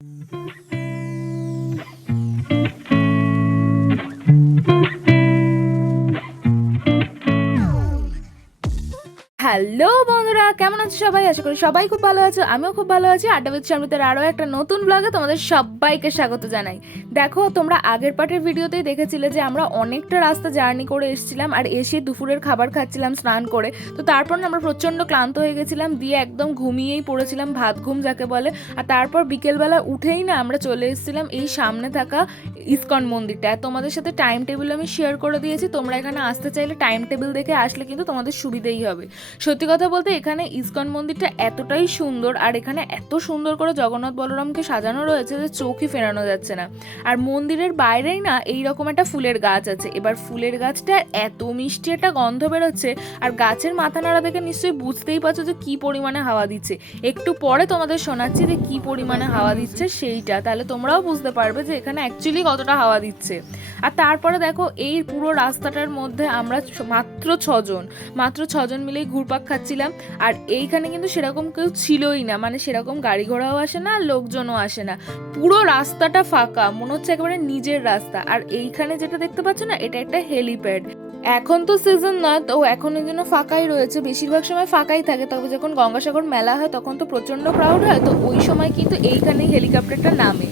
Thank you. Hello বন্ধুরা, কেমন আছো সবাই? আশা করি সবাই খুব ভালো আছো, আমিও খুব ভালো আছি। আড্ডা বিদ সমৃদ্ধের আরও একটা নতুন ব্লগে তোমাদের সবাইকে স্বাগত জানাই। দেখো, তোমরা আগের পার্টের ভিডিওতেই দেখেছিলে যে আমরা অনেকটা রাস্তা জার্নি করে এসেছিলাম আর এসে দুপুরের খাবার খাচ্ছিলাম স্নান করে। তো তারপর আমরা প্রচণ্ড ক্লান্ত হয়ে গেছিলাম, দিয়ে একদম ঘুমিয়েই পড়েছিলাম, ভাত ঘুম যাকে বলে। আর তারপর বিকেলবেলা উঠেই না আমরা চলে এসেছিলাম এই সামনে থাকা ইসকন মন্দিরটা। তোমাদের সাথে টাইম টেবিল আমি শেয়ার করে দিয়েছি, তোমরা এখানে আসতে চাইলে টাইম টেবিল দেখে আসলে কিন্তু তোমাদের সুবিধেই হবে। সত্যি কথা বলতে এখানে ইসকন মন্দিরটা এতটাই সুন্দর আর এখানে এত সুন্দর করে জগন্নাথ বলরামকে সাজানো রয়েছে যে চোখই ফেরানো যাচ্ছে না। আর মন্দিরের বাইরেই না এই রকম একটা ফুলের গাছ আছে। এবার ফুলের গাছটা এত মিষ্টি একটা গন্ধ বেরোচ্ছে আর গাছের মাথা নাড়া দেখে নিশ্চয়ই বুঝতেই পারছ যে কী পরিমাণে হাওয়া দিচ্ছে। একটু পরে তোমাদের শোনাচ্ছি যে কী পরিমাণে হাওয়া দিচ্ছে সেইটা। তাহলে তোমরাও বুঝতে পারবে যে এখানে অ্যাকচুয়ালি কতটা হাওয়া দিচ্ছে। আর তারপরে দেখো এই পুরো রাস্তাটার মধ্যে আমরা মাত্র ছজন। মাত্র ছজন মিলেই ঘুরপাক খাচ্ছিলাম, আর এইখানে কিন্তু সেরকম কেউ ছিলই না। মানে সেরকম গাড়ি ঘোড়াও আসে না, আর লোকজনও আসে না। পুরো রাস্তাটা ফাঁকা, মনে হচ্ছে একেবারে নিজের রাস্তা। আর এইখানে যেটা দেখতে পাচ্ছ না, এটা একটা হেলিপ্যাড। এখন তো সিজন না, তো এখন এই জন্য ফাঁকাই রয়েছে। বেশিরভাগ সময় ফাঁকাই থাকে, তবে যখন গঙ্গাসাগর মেলা হয়, তখন তো প্রচণ্ড ক্রাউড হয়, তো ওই সময় কিন্তু এইখানেই হেলিকপ্টারটা নামে।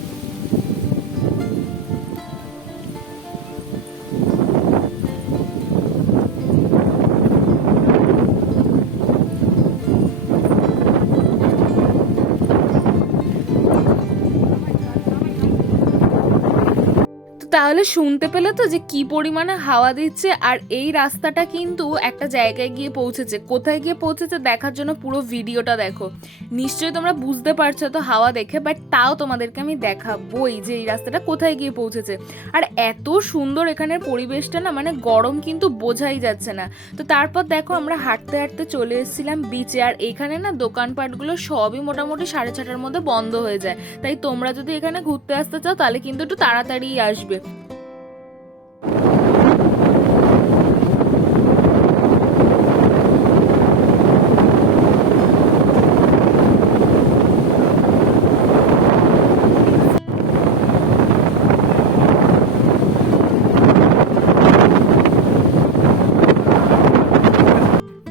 তাহলে শুনতে পেলে তো যে কি পরিমাণে হাওয়া দিচ্ছে আর এই রাস্তাটা কিন্তু একটা জায়গায় গিয়ে পৌঁছেছে। কোথায় গিয়ে পৌঁছেছে দেখার জন্য পুরো ভিডিওটা দেখো। নিশ্চয়ই তোমরা বুঝতে পারছ তো হাওয়া দেখে বাট তাও তোমাদেরকে আমি দেখাবোই যে এই রাস্তাটা কোথায় গিয়ে পৌঁছেছে। আর এত সুন্দর এখানের পরিবেশটা না মানে গরম কিন্তু বোঝাই যাচ্ছে না। তো তারপর দেখো আমরা হাঁটতে হাঁটতে চলে এসেছিলাম বিচে আর এখানে না দোকানপাটগুলো সবই মোটামুটি সাড়ে ছটার মধ্যে বন্ধ হয়ে যায়। তাই তোমরা যদি এখানে ঘুরতে আসতে চাও তাহলে কিন্তু একটু তাড়াতাড়ি আসবে।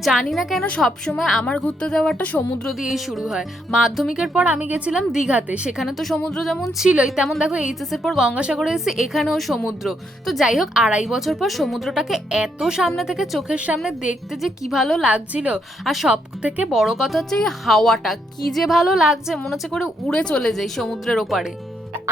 জানি না কেন সবসময় আমার ঘুরতে যাওয়াটা সমুদ্র দিয়েই শুরু হয়। মাধ্যমিকের পর আমি গেছিলাম দীঘাতে। সেখানে তো সমুদ্র যেমন ছিলই, তেমন দেখো এইচএস এর পর গঙ্গাসাগরে এসে এখানেও সমুদ্র। তো যাই হোক, আড়াই বছর পর সমুদ্রটাকে এত সামনে থেকে চোখের সামনে দেখতে যে কি ভালো লাগছিল। আর সব থেকে বড় কথা হচ্ছে এই হাওয়াটা, কি যে ভালো লাগছে, মনে হচ্ছে করে উড়ে চলে যাই সমুদ্রের ওপারে।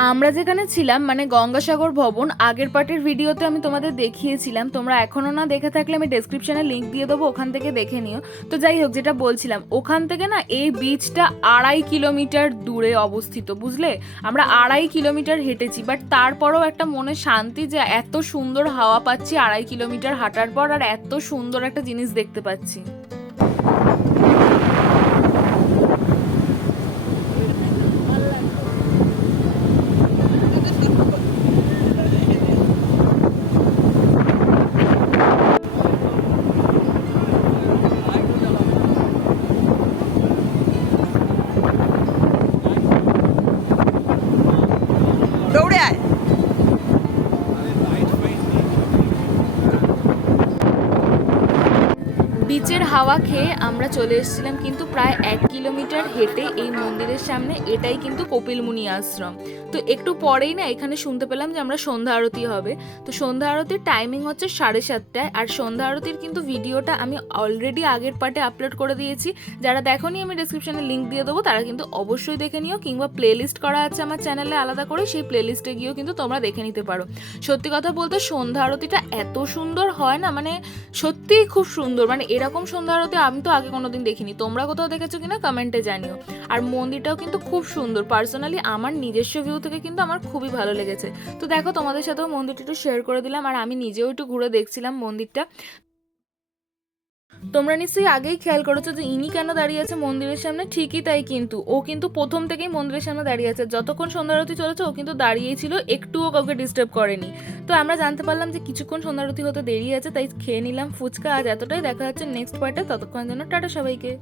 আমরা যেখানে ছিলাম মানে গঙ্গাসাগর ভবন, আগের পার্টের ভিডিওতে আমি তোমাদের দেখিয়েছিলাম। তোমরা এখনও না দেখে থাকলে আমি ডেসক্রিপশনে লিংক দিয়ে দেবো, ওখান থেকে দেখে নিও। তো যাই হোক, যেটা বলছিলাম, ওখান থেকে না এই বিচটা আড়াই কিলোমিটার দূরে অবস্থিত, বুঝলে? আমরা আড়াই কিলোমিটার হেঁটেছি বাট তারপরেও একটা মনে শান্তি যে এত সুন্দর হাওয়া পাচ্ছি, আড়াই কিলোমিটার হাঁটার পর আর এত সুন্দর একটা জিনিস দেখতে পাচ্ছি। বিচের হাওয়া খেয়ে আমরা চলে এসেছিলাম কিন্তু প্রায় এক কিলোমিটার হেঁটে এই মন্দিরের সামনে, এটাই কিন্তু কপিলমুনি আশ্রম। তো একটু পরেই না এখানে শুনতে পেলাম যে আমরা সন্ধ্যা আরতি হবে। তো সন্ধ্যা আরতির টাইমিং হচ্ছে সাড়ে সাতটায় আর সন্ধ্যা আরতির কিন্তু ভিডিওটা আমি অলরেডি আগের পার্টে আপলোড করে দিয়েছি। যারা দেখোনি আমি ডিসক্রিপশনে লিঙ্ক দিয়ে দেবো, তারা কিন্তু অবশ্যই দেখে নিও কিংবা প্লেলিস্ট করা আছে আমার চ্যানেলে আলাদা করে, সেই প্লেলিস্টে গিয়েও কিন্তু তোমরা দেখে নিতে পারো। সত্যি কথা বলতে সন্ধ্যা আরতিটা এত সুন্দর হয় না মানে সত্যিই খুব সুন্দর। মানে এরকম সুন্দর আরতি আমি তো আগে কোনোদিন দেখিনি। তোমরা কোথাও দেখেছ কিনা কমেন্টে জানিও। আর মন্দিরটাও কিন্তু খুব সুন্দর। পার্সোনালি আমার নিজস্ব ভিউ থেকে কিন্তু আমার খুবই ভালো লেগেছে। তো দেখো, তোমাদের সাথেও মন্দিরটা একটু শেয়ার করে দিলাম। আর আমি নিজেও একটু ঘুরে দেখছিলাম মন্দিরটা। তোমরা নিশ্চয়ই আগেই খেয়াল করেছ যে ইনি কেন দাঁড়িয়ে আছে মন্দিরের সামনে? ঠিকই তাই কিন্তু। ও কিন্তু প্রথম থেকেই মন্দিরের সামনে দাঁড়িয়ে আছে। যতক্ষণ সন্ধ্যারতি চলেছে, ও কিন্তু দাঁড়িয়েই ছিল। একটুও কাউকে ডিস্টার্ব করেনি। তো আমরা জানতে পারলাম যে কিছুক্ষণ সন্ধ্যারতি হতে দেরি আছে, তাই খেয়ে নিলাম ফুচকা। আজ এতটাই। দেখা যাচ্ছে নেক্সট পার্টে ততক্ষণ জন্য টাটা সবাইকে।